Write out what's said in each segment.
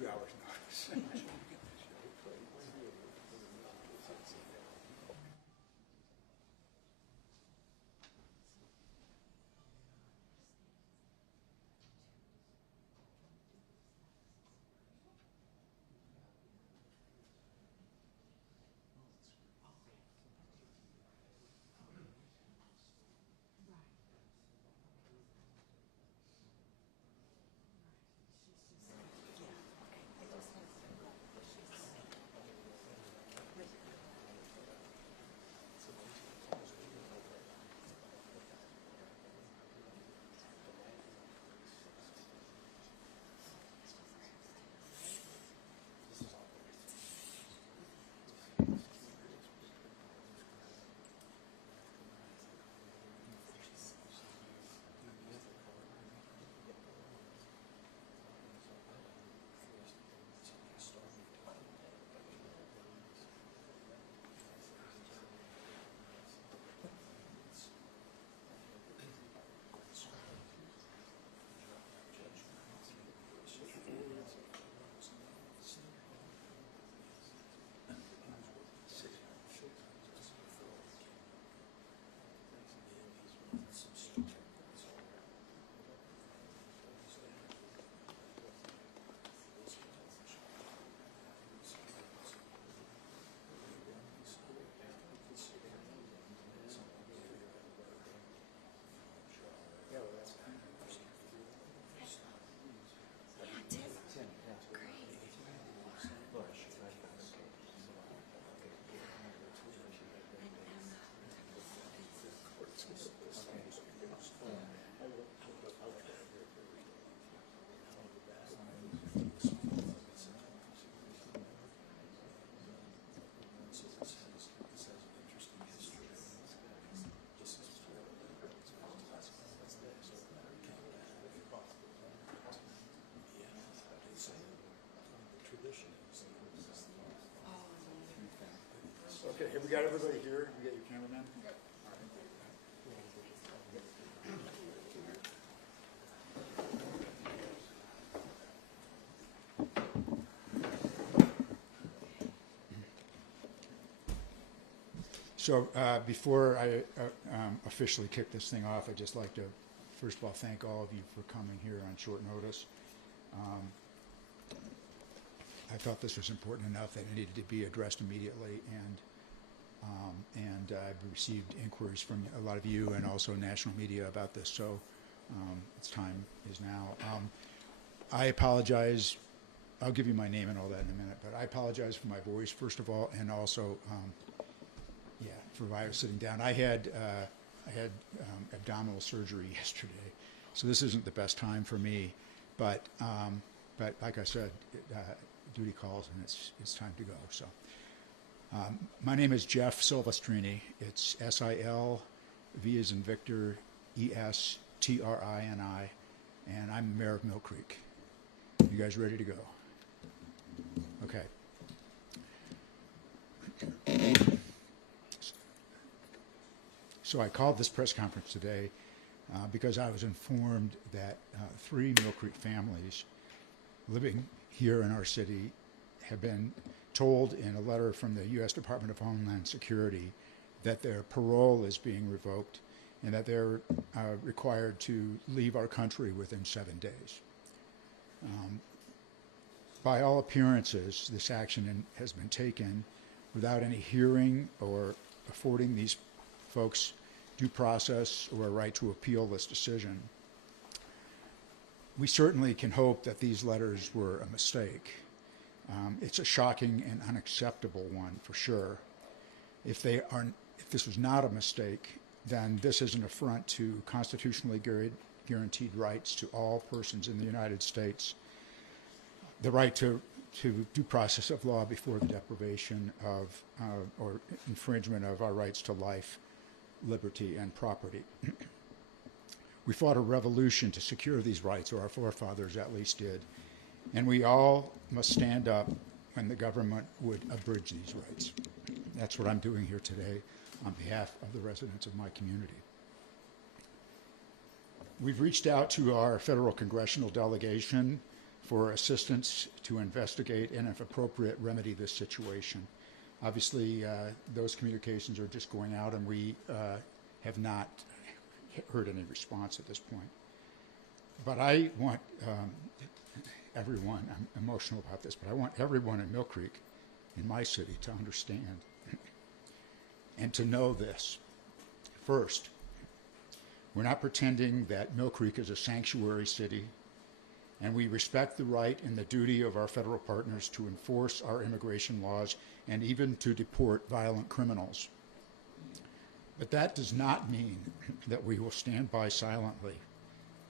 2 hours notice. Okay, have we got everybody here? We got your cameraman? So before I officially kick this thing off, I'd just like to, first of all, thank all of you for coming here on short notice. I thought this was important enough that it needed to be addressed immediately, and I've received inquiries from a lot of you and also national media about this, so it's time is now. I apologize. I'll give you my name and all that in a minute, but I apologize for my voice, first of all, and also, for why I was sitting down. I had abdominal surgery yesterday, so this isn't the best time for me, but like I said, duty calls and it's time to go. So my name is Jeff Silvestrini. It's S-I-L, V as in Victor, E-S-T-R-I-N-I, and I'm the mayor of Millcreek. You guys ready to go? Okay. So I called this press conference today because I was informed that 3 Millcreek families living here in our city have been told in a letter from the U.S. Department of Homeland Security that their parole is being revoked and that they're required to leave our country within 7 days. By all appearances, this action has been taken without any hearing or affording these folks due process or a right to appeal this decision. We certainly can hope that these letters were a mistake. It's a shocking and unacceptable one for sure. If this was not a mistake, then this is an affront to constitutionally guaranteed rights to all persons in the United States, the right to due process of law before the deprivation of or infringement of our rights to life, liberty, and property. We fought a revolution to secure these rights, or our forefathers at least did, and we all must stand up when the government would abridge these rights. That's what I'm doing here today on behalf of the residents of my community. We've reached out to our federal congressional delegation for assistance to investigate and, if appropriate, remedy this situation. Obviously, those communications are just going out, and we have not heard any response at this point. But I want everyone, I'm emotional about this, but I want everyone in Millcreek, in my city, to understand and to know this. First, we're not pretending that Millcreek is a sanctuary city, and we respect the right and the duty of our federal partners to enforce our immigration laws and even to deport violent criminals. But that does not mean that we will stand by silently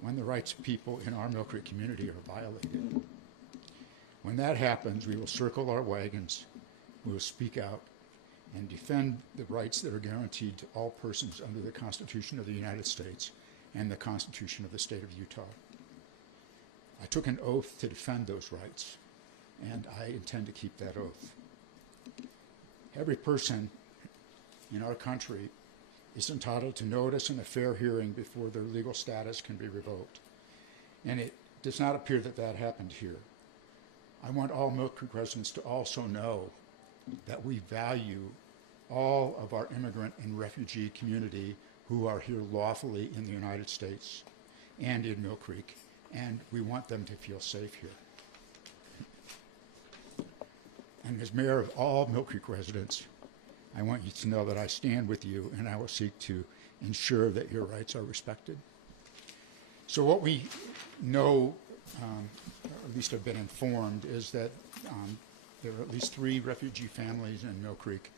when the rights of people in our Millcreek community are violated. When that happens, we will circle our wagons, we will speak out, and defend the rights that are guaranteed to all persons under the Constitution of the United States and the Constitution of the state of Utah. I took an oath to defend those rights, and I intend to keep that oath. Every person in our country is entitled to notice and a fair hearing before their legal status can be revoked. And it does not appear that that happened here. I want all Millcreek residents to also know that we value all of our immigrant and refugee community who are here lawfully in the United States and in Millcreek, and we want them to feel safe here. And as mayor of all Millcreek residents, I want you to know that I stand with you, and I will seek to ensure that your rights are respected. So what we know, or at least have been informed, is that there are at least 3 refugee families in Millcreek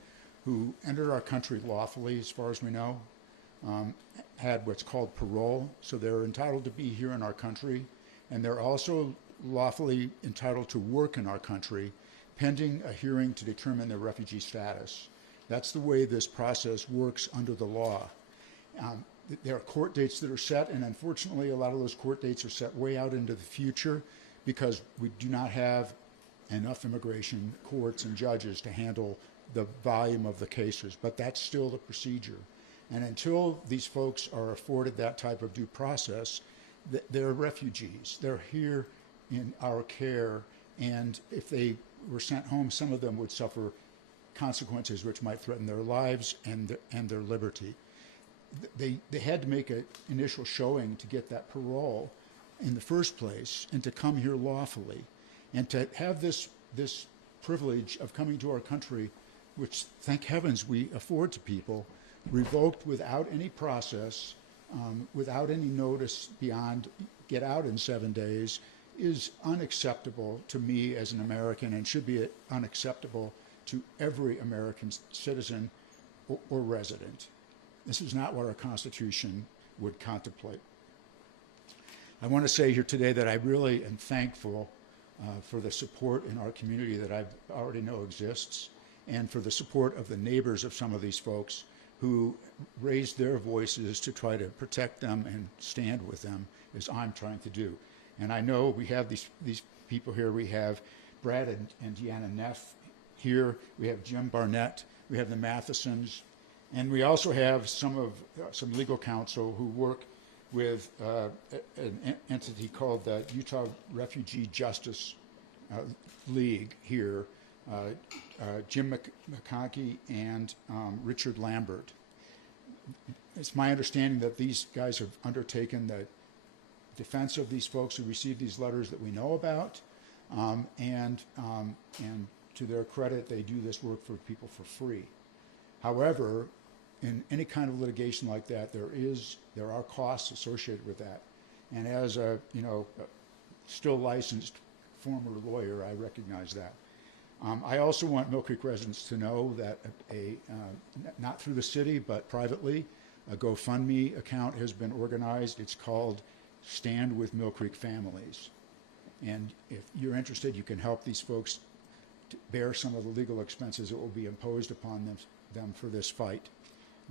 who entered our country lawfully, as far as we know, had what's called parole, so they're entitled to be here in our country, and they're also lawfully entitled to work in our country, pending a hearing to determine their refugee status. That's the way this process works under the law. There are court dates that are set, and unfortunately a lot of those court dates are set way out into the future because we do not have enough immigration courts and judges to handle the volume of the cases, but that's still the procedure. And until these folks are afforded that type of due process, they're refugees. They're here in our care, and if they were sent home, some of them would suffer consequences which might threaten their lives and their liberty. They had to make an initial showing to get that parole in the first place and to come here lawfully. And to have this privilege of coming to our country, which thank heavens we afford to people, revoked without any process, without any notice beyond get out in 7 days, is unacceptable to me as an American, and should be unacceptable to every American citizen or resident. This is not what our Constitution would contemplate. I want to say here today that I really am thankful for the support in our community that I already know exists, and for the support of the neighbors of some of these folks who raised their voices to try to protect them and stand with them, as I'm trying to do. And I know we have these people here. We have Brad and Deanna Neff here. We have Jim Barnett. We have the Mathesons. And we also have some legal counsel who work with an entity called the Utah Refugee Justice League here, Jim McConkie and Richard Lambert. It's my understanding that these guys have undertaken the defense of these folks who received these letters that we know about, and to their credit, they do this work for people for free. However, in any kind of litigation like that, there are costs associated with that. And as a still licensed former lawyer, I recognize that. I also want Millcreek residents to know that not through the city, but privately, a GoFundMe account has been organized. It's called Stand with Millcreek Families. And if you're interested, you can help these folks to bear some of the legal expenses that will be imposed upon them for this fight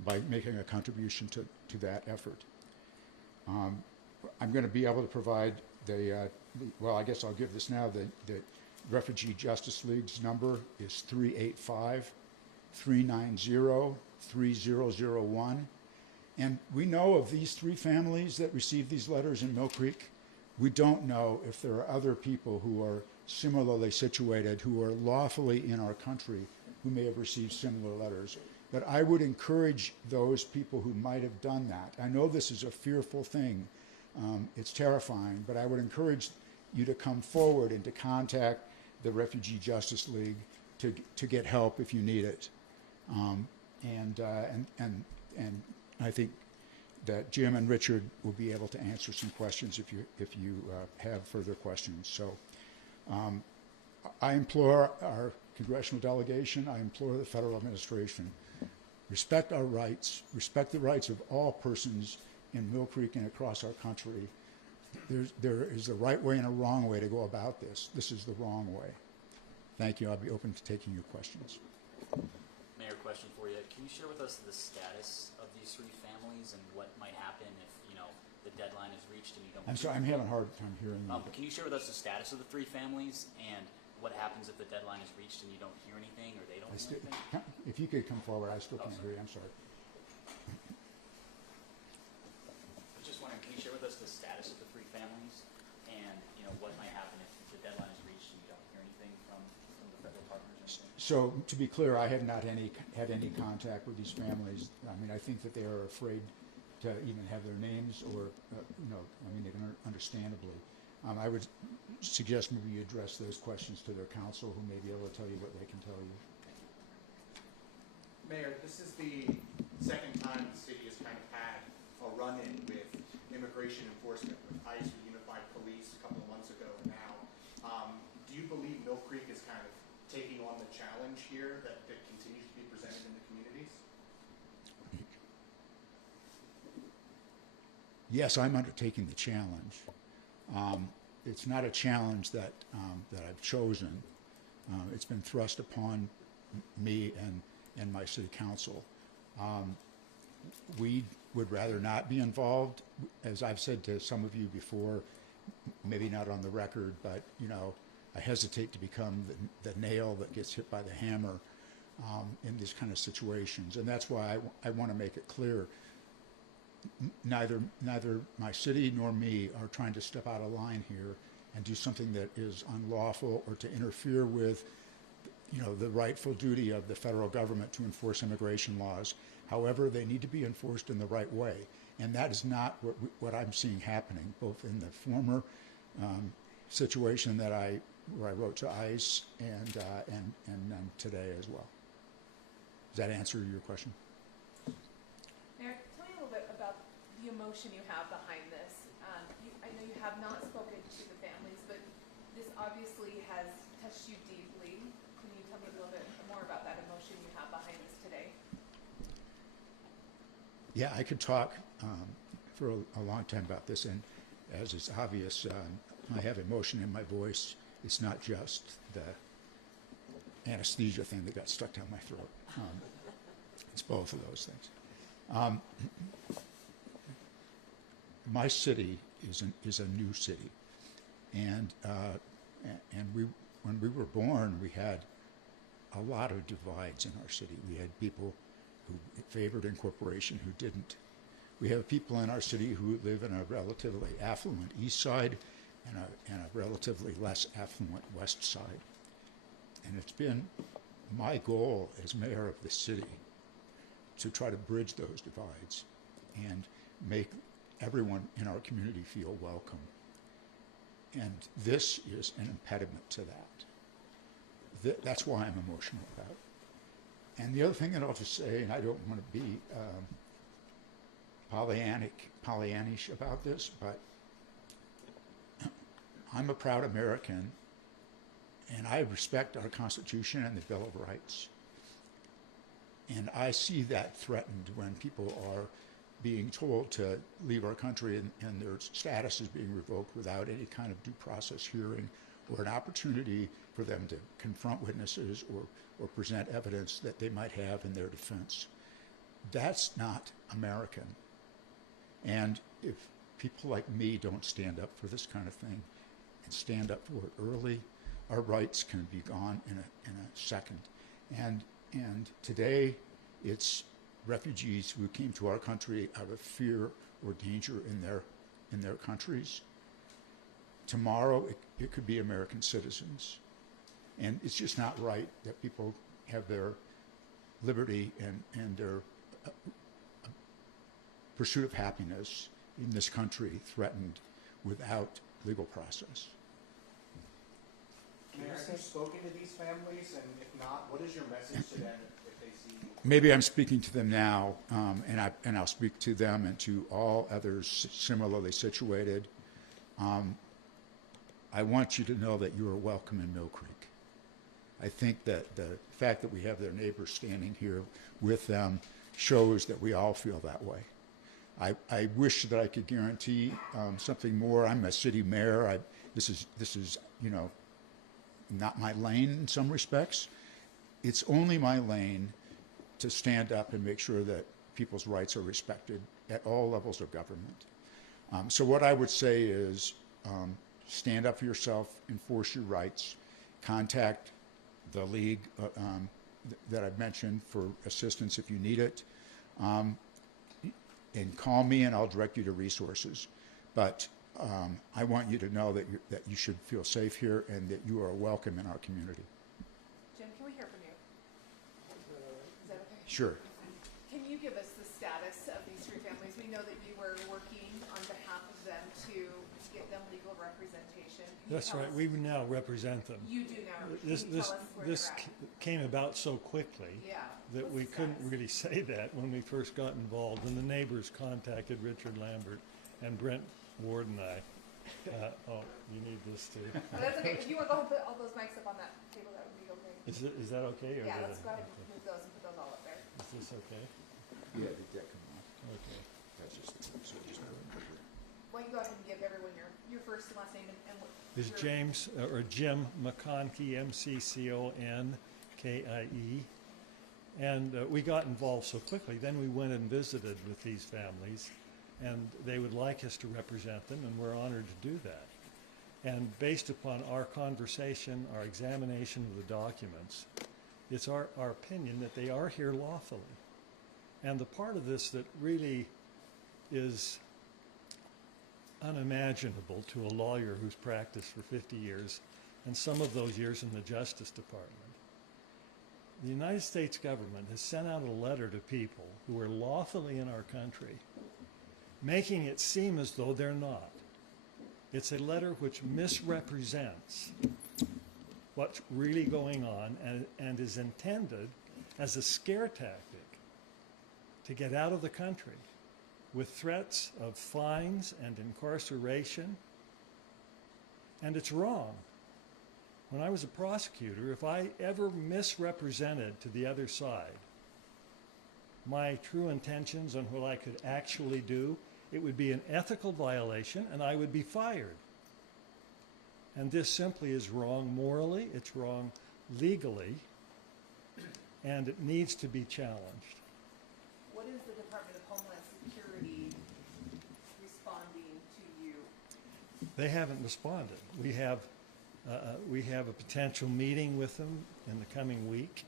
by making a contribution to that effort. I'm going to be able to provide well, I guess I'll give this now. The Refugee Justice League's number is 385-390-3001. And we know of these 3 families that received these letters in Millcreek. We don't know if there are other people who are similarly situated, who are lawfully in our country, who may have received similar letters. But I would encourage those people who might have done that. I know this is a fearful thing. It's terrifying, but I would encourage you to come forward and to contact the Refugee Justice League to get help if you need it. And I think that Jim and Richard will be able to answer some questions if you have further questions. So I implore our congressional delegation, I implore the federal administration, respect our rights, respect the rights of all persons in Millcreek and across our country. There is a right way and a wrong way to go about this. This is the wrong way. Thank you. I'll be open to taking your questions. Mayor, question for you. Can you share with us the status of these three families and what might happen if, the deadline is reached and you don't... I'm sorry, I'm having a hard time hearing you. Can you share with us the status of the three families and what happens if the deadline is reached and you don't hear anything or they don't hear anything? If you could come forward, I still can't hear you. I'm sorry. I was just wondering, can you share with us the status of the three families and, what might happen if the deadline is reached and you don't hear anything from the federal partners or anything? So, to be clear, I have not had any contact with these families. I mean, I think that they are afraid to even have their names or, understandably. I would suggest maybe you address those questions to their counsel, who may be able to tell you what they can tell you. Mayor, this is the second time the city has kind of had a run-in with immigration enforcement, with ICE, with Unified Police a couple of months ago and now. Do you believe Millcreek is kind of taking on the challenge here that continues to be presented in the communities? Yes, I'm undertaking the challenge. It's not a challenge that I've chosen. It's been thrust upon me and my city council. We would rather not be involved. As I've said to some of you before, maybe not on the record, but I hesitate to become the nail that gets hit by the hammer in these kind of situations, and that's why I want to make it clear. Neither my city nor me are trying to step out of line here and do something that is unlawful or to interfere with, the rightful duty of the federal government to enforce immigration laws. However, they need to be enforced in the right way, and that is not what I'm seeing happening, both in the former situation where I wrote to ICE and today as well. Does that answer your question? Mayor, tell me a little bit about the emotion you have behind this. I know you have not spoken to the families, but this obviously has touched you deeply. Can you tell me a little bit more about that emotion you have behind this today? Yeah, I could talk for a long time about this, and as is obvious, I have emotion in my voice. It's not just the anesthesia thing that got stuck down my throat. It's both of those things. My city is a new city, and when we were born, we had a lot of divides in our city. We had people who favored incorporation, who didn't. We have people in our city who live in a relatively affluent east side and a relatively less affluent west side. And it's been my goal as mayor of the city to try to bridge those divides and make everyone in our community feel welcome. And this is an impediment to that. That's why I'm emotional about it. And the other thing that I'll just say, and I don't want to be Pollyannish about this, but I'm a proud American, and I respect our Constitution and the Bill of Rights. And I see that threatened when people are being told to leave our country and their status is being revoked without any kind of due process hearing or an opportunity for them to confront witnesses or present evidence that they might have in their defense. That's not American. And if people like me don't stand up for this kind of thing and stand up for it early, our rights can be gone in a second. And today, it's refugees who came to our country out of fear or danger in their countries. tomorrow it could be American citizens. And it's just not right that people have their liberty and their pursuit of happiness in this country threatened without legal process. Mayor, have you spoken to these families, and if not, what is your message to them if they see you? Maybe I'm speaking to them now, and I'll speak to them and to all others similarly situated. I want you to know that you are welcome in Millcreek. I think that the fact that we have their neighbors standing here with them shows that we all feel that way. I wish that I could guarantee something more. I'm a city mayor. This is not my lane in some respects. It's only my lane to stand up and make sure that people's rights are respected at all levels of government. So what I would say is stand up for yourself, enforce your rights, contact the league that I've mentioned for assistance if you need it, and call me and I'll direct you to resources. But I want you to know that you should feel safe here and that you are welcome in our community. Jim, can we hear from you? Is that okay? Sure. Can you give us the status of these three families? We know that you were working on behalf of them to get them legal representation. Can you That's tell right. us- We now represent them. You do now. Can This you tell us where this they're at? came about so quickly Yeah. that What's we the couldn't status? really say that when we first got involved. And the neighbors contacted Richard Lambert and Brent Ward and I. Oh, you need this too. Oh, that's okay. If you want to go and put all those mics up on that table, that would be okay. Is that okay? Or Yeah, did let's I- go ahead and move those and put those all up there. Is this okay? Yeah, the deck come off. Okay. That's just so just Why don't you go ahead and give everyone your first and last name and what Is your- James or Jim McConkie, McConkie. And we got involved so quickly. Then we went and visited with these families, and they would like us to represent them, and we're honored to do that. And based upon our conversation, our examination of the documents, it's our opinion that they are here lawfully. And the part of this that really is unimaginable to a lawyer who's practiced for 50 years, and some of those years in the Justice Department. The United States government has sent out a letter to people who are lawfully in our country, making it seem as though they're not. It's a letter which misrepresents what's really going on and is intended as a scare tactic to get out of the country with threats of fines and incarceration. And it's wrong. When I was a prosecutor, if I ever misrepresented to the other side my true intentions on what I could actually do, it would be an ethical violation and I would be fired. And this simply is wrong morally, it's wrong legally, and it needs to be challenged. What is the Department of Homeland Security responding to you? They haven't responded. We have a potential meeting with them in the coming week.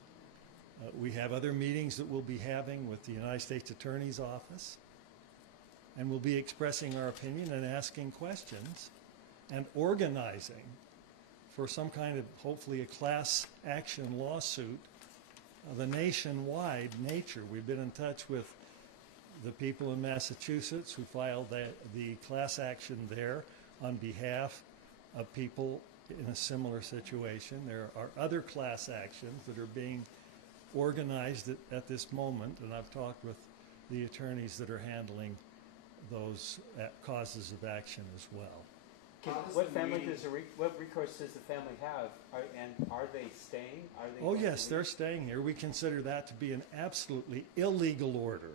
We have other meetings that we'll be having with the United States Attorney's Office, and we'll be expressing our opinion and asking questions and organizing for some kind of, hopefully, a class action lawsuit of a nationwide nature. We've been in touch with the people in Massachusetts who filed the class action there on behalf of people in a similar situation. There are other class actions that are being organized at this moment, and I've talked with the attorneys that are handling those causes of action as well. What recourse does the family have? And are they staying? Are they Oh going to yes, they're leave? staying here. We consider that to be an absolutely illegal order.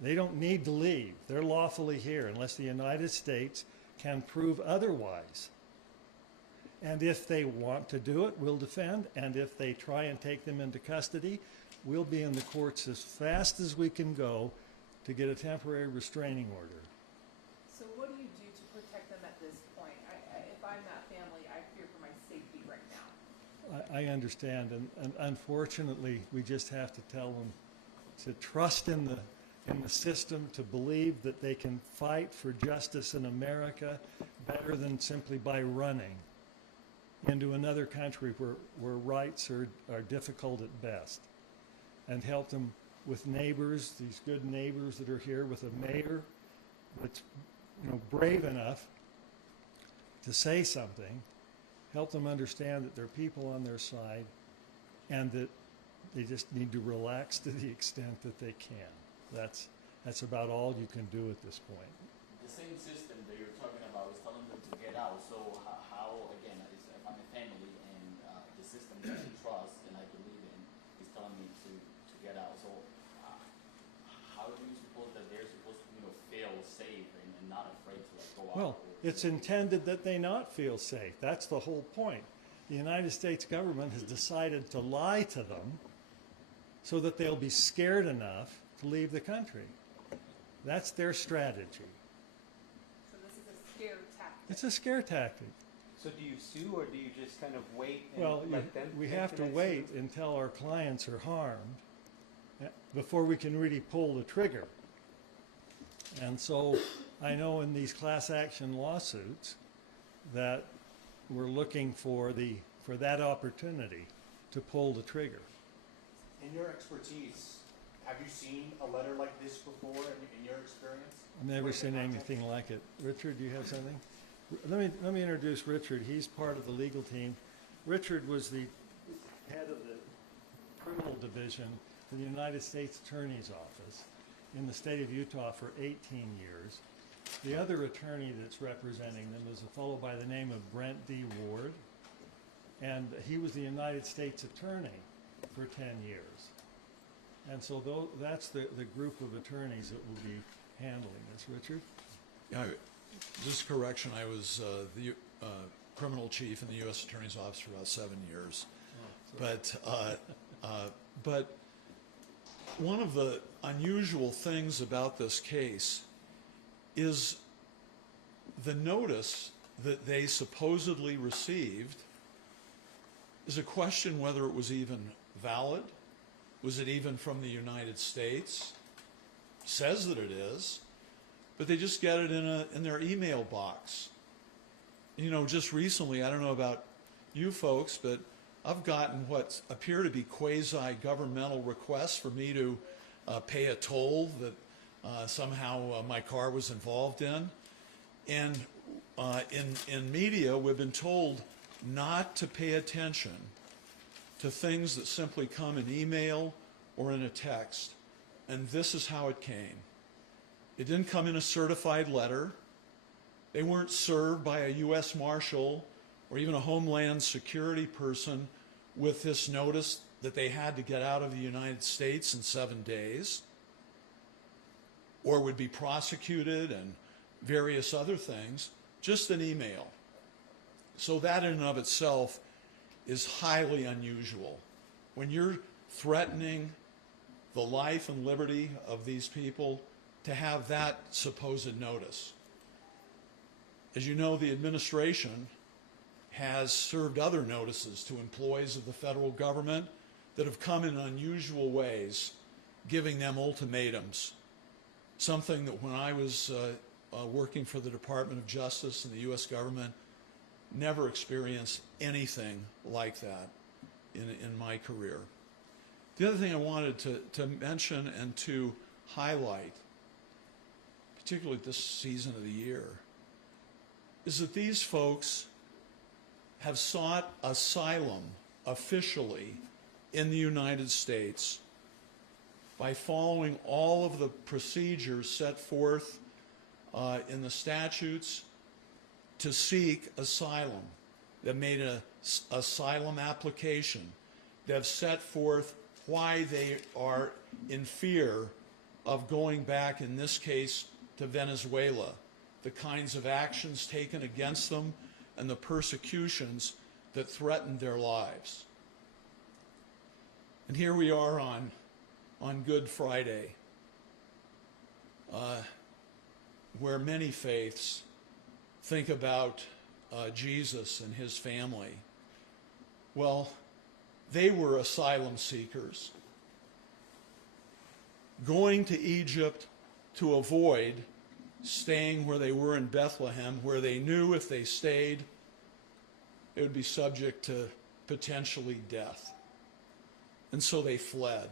They don't need to leave. They're lawfully here unless the United States can prove otherwise. And if they want to do it, we'll defend. And if they try and take them into custody, we'll be in the courts as fast as we can go to get a temporary restraining order. So what do you do to protect them at this point? If I'm that family, I fear for my safety right now. I understand, and unfortunately, we just have to tell them to trust in the system, to believe that they can fight for justice in America, better than simply by running into another country where rights are difficult at best, and help them with neighbors, these good neighbors that are here, with a mayor that's brave enough to say something, help them understand that there are people on their side and that they just need to relax to the extent that they can. That's about all you can do at this point. The same system that you're talking about is telling them to get out. So how again, if I'm a family and the system that I trust and I believe in is telling me to get out. So how do you suppose that they're supposed to feel safe and not afraid to go out? Well, it's intended that they not feel safe. That's the whole point. The United States government has decided to lie to them so that they'll be scared enough to leave the country. That's their strategy. So this is a scare tactic. It's a scare tactic. So do you sue, or do you just kind of wait and Well, let them? we take have the to next wait step? until our clients are harmed before we can really pull the trigger. And so I know in these class action lawsuits that we're looking for that opportunity to pull the trigger. In your expertise, have you seen a letter like this before in your experience? I've never Where's the seen context? anything like it. Richard, do you have something? Let me introduce Richard. He's part of the legal team. Richard was the head of the criminal division for the United States Attorney's Office in the state of Utah for 18 years. The other attorney that's representing them is a fellow by the name of Brent D. Ward, and he was the United States Attorney for 10 years. And so that's the group of attorneys that will be handling this. Richard? Yeah, just correction, I was the criminal chief in the U.S. Attorney's Office for about 7 years. But one of the unusual things about this case is the notice that they supposedly received is a question whether it was even valid. Was it even from the United States? Says that it is, but they just get it in their email box. Just recently, I don't know about you folks, but I've gotten what appear to be quasi-governmental requests for me to pay a toll that somehow my car was involved in. And in media, we've been told not to pay attention to things that simply come in email or in a text. And this is how it came. It didn't come in a certified letter. They weren't served by a U.S. Marshal or even a Homeland Security person with this notice that they had to get out of the United States in 7 days or would be prosecuted and various other things, just an email. So that in and of itself is highly unusual. When you're threatening the life and liberty of these people, to have that supposed notice. As you know, the administration has served other notices to employees of the federal government that have come in unusual ways, giving them ultimatums. Something that when I was working for the Department of Justice and the U.S. government, never experienced anything like that in my career. The other thing I wanted to mention and to highlight, particularly this season of the year, is that these folks have sought asylum officially in the United States by following all of the procedures set forth in the statutes to seek asylum. They've made an asylum application. They've set forth why they are in fear of going back, in this case, to Venezuela, the kinds of actions taken against them and the persecutions that threatened their lives. And here we are on Good Friday, where many faiths think about Jesus and his family. Well, they were asylum seekers going to Egypt to avoid staying where they were in Bethlehem, where they knew if they stayed, it would be subject to potentially death. And so they fled.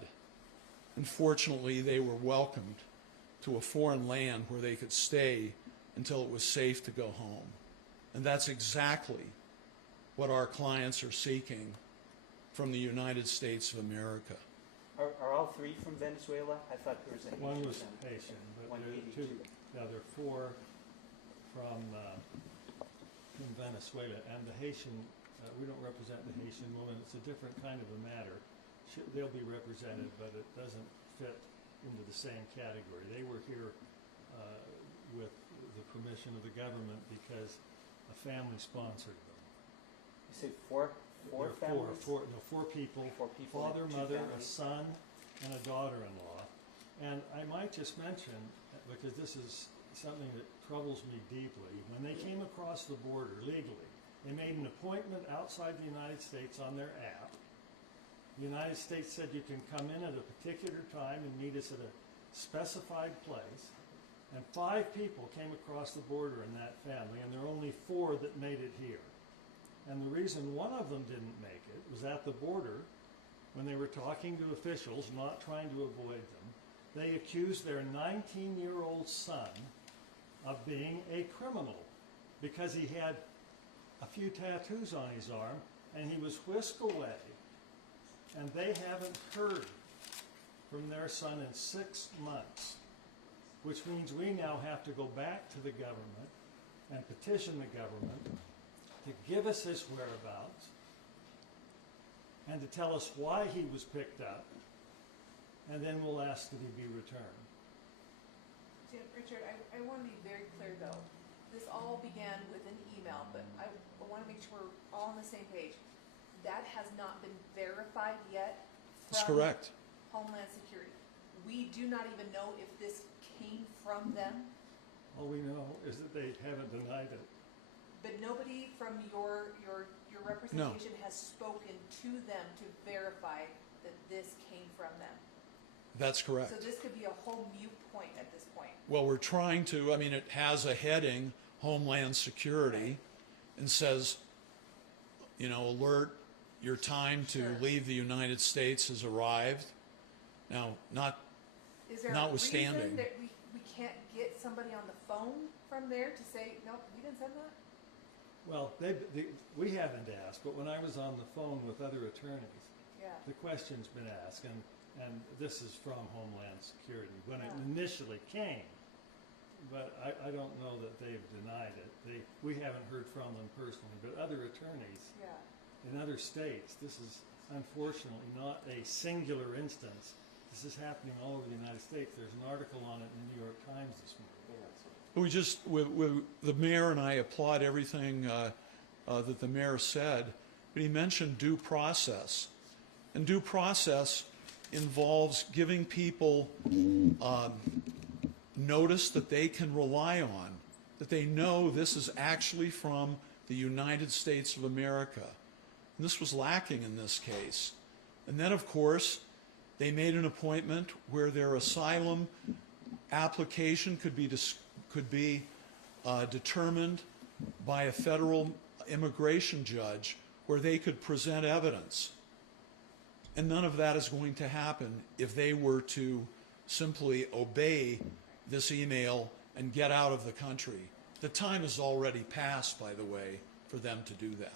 Unfortunately, they were welcomed to a foreign land where they could stay until it was safe to go home. And that's exactly what our clients are seeking from the United States of America. Are all three from Venezuela? I thought there was a Haitian. One was family. Haitian, but One there are Haiti, two, too. now there are four from Venezuela, and the Haitian, we don't represent the Haitian woman. It's a different kind of a matter. They'll be represented, but it doesn't fit into the same category. They were here with the permission of the government because a family sponsored them. You said four There are families? four people. Four people, Father, two mother, a families. son, and a daughter-in-law. And I might just mention, because this is something that troubles me deeply, when they came across the border legally, they made an appointment outside the United States on their app. The United States said you can come in at a particular time and meet us at a specified place. And 5 people came across the border in that family, and there are only 4 that made it here. And the reason one of them didn't make it was at the border, when they were talking to officials, not trying to avoid them, they accused their 19-year-old son of being a criminal because he had a few tattoos on his arm and he was whisked away. And they haven't heard from their son in 6 months, which means we now have to go back to the government and petition the government to give us his whereabouts and to tell us why he was picked up, and then we'll ask that he be returned. Richard, I want to be very clear though. This all began with an email, but I want to make sure we're all on the same page. That has not been verified yet That's from correct. Homeland Security. We do not even know if this came from them, All we know is that they haven't denied it. but nobody from your representation has spoken to them to verify that this came from them. That's correct. So this could be a whole mute point at this point. Well, we're trying to, I mean, it has a heading, Homeland Security, and says, you know, alert, your time to Sure. leave the United States has arrived. Now, Is there a Notwithstanding. reason that we can't get somebody on the phone from there to say, no, we didn't send that? Well, we haven't asked, but when I was on the phone with other attorneys, Yeah. the question's been asked, and this is from Homeland Security, when it Yeah. initially came. But I don't know that they've denied it. We haven't heard from them personally, but other attorneys Yeah. in other states, this is unfortunately not a singular instance. This is happening all over the United States. There's an article on it in the New York Times this morning. the mayor and I applaud everything that the mayor said, but he mentioned due process. And due process involves giving people notice that they can rely on, that they know this is actually from the United States of America. And this was lacking in this case. And then, of course, they made an appointment where their asylum application could be determined by a federal immigration judge where they could present evidence. And none of that is going to happen if they were to simply obey this email and get out of the country. The time has already passed, by the way, for them to do that.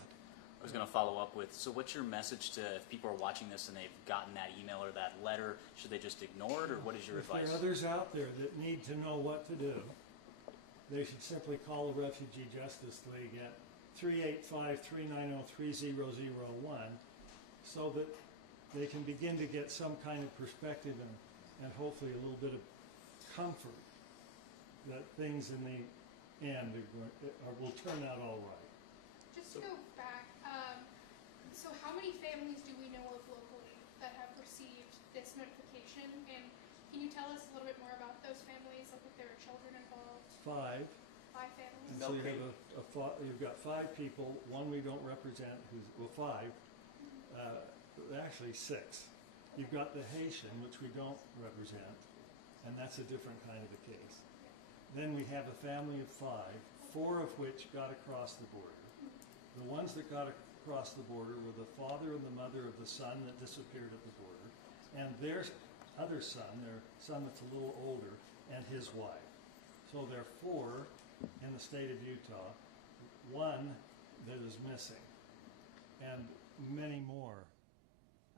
I was going to follow up with, so what's your message to if people are watching this and they've gotten that email or that letter? Should they just ignore it, or what is your If advice? there are others out there that need to know what to do, they should simply call the Refugee Justice League at 385-390-3001 so that they can begin to get some kind of perspective and hopefully a little bit of comfort that things in the end will turn out all right. Just to go back, so how many families do we know of locally that have received this notification? And can you tell us a little bit more about those families, like if there are children involved? 5. 5 families? And so you have you've got 5 people, one we don't represent, who's 5, actually 6. You've got the Haitian, which we don't represent, and that's a different kind of a case. Then we have a family of 5, 4 of which got across the border. The ones that got across the border were the father and the mother of the son that disappeared at the border, and their other son, their son that's a little older, and his wife. So there are 4 in the state of Utah, 1 that is missing, and many more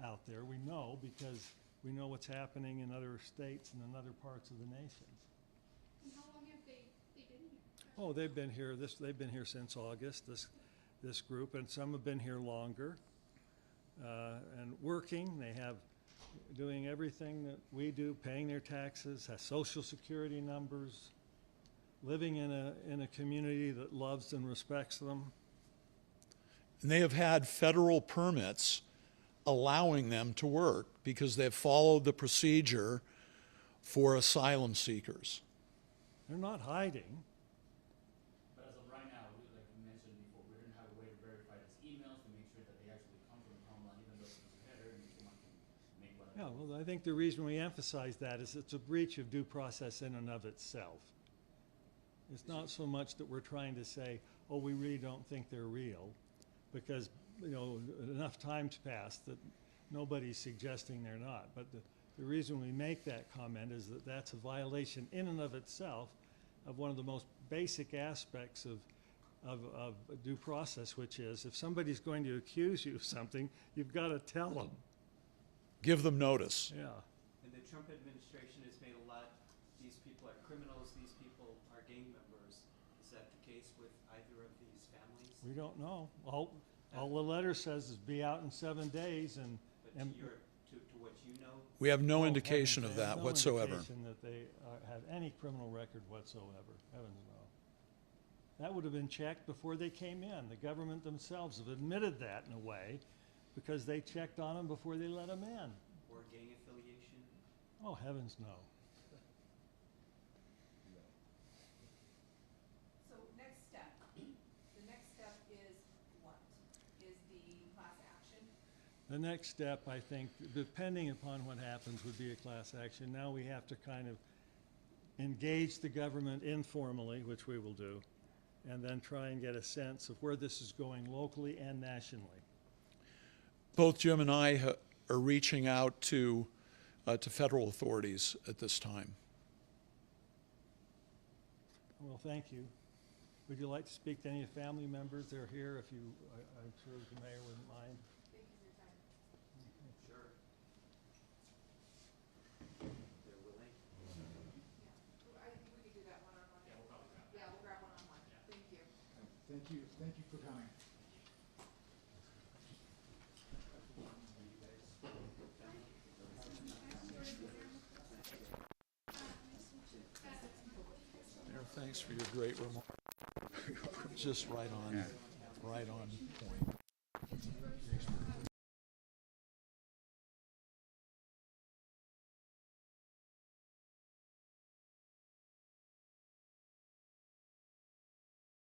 out there. We know because we know what's happening in other states and in other parts of the nation. And how long have they been here? Oh, they've been here. They've been here since August. This group, and some have been here longer and working. They have doing everything that we do, paying their taxes, has social security numbers, living in a community that loves and respects them. And they have had federal permits allowing them to work because they've followed the procedure for asylum seekers. They're not hiding. But as of right now, like you mentioned before, we didn't have a way to verify these emails to make sure that they actually come from the homeland, even though it's a header and someone can make whatever. Yeah, well, I think the reason we emphasize that is it's a breach of due process in and of itself. It's not so much that we're trying to say, oh, we really don't think they're real, because enough time's passed that nobody's suggesting they're not. But the reason we make that comment is that that's a violation in and of itself of one of the most basic aspects of due process, which is if somebody's going to accuse you of something, you've got to tell them. Give them notice. Yeah. And the Trump administration has made a lot, these people are criminals, these people are gang members. Is that the case with either of these families? We don't know. All the letter says is be out in 7 days, and But to what you know, We have no oh, indication heavens, of they have that no whatsoever. indication that they have any criminal record whatsoever. Heavens no. That would have been checked before they came in. The government themselves have admitted that in a way, because they checked on them before they let them in. or gang affiliation? Oh, heavens no. So next step, the next step is what? Is the class action? The next step, I think, depending upon what happens, would be a class action. Now we have to kind of engage the government informally, which we will do, and then try and get a sense of where this is going locally and nationally. Both Jim and I are reaching out to federal authorities at this time. Well, thank you. Would you like to speak to any family members? They're here if you, I'm sure the mayor wouldn't mind. Thank you for your time. Sure. They're willing? I think we could do that one-on-one. Yeah, we'll probably grab that. Yeah, we'll grab one-on-one. Thank you. Thank you for coming. Mayor, thanks for your great remarks. Just right on point.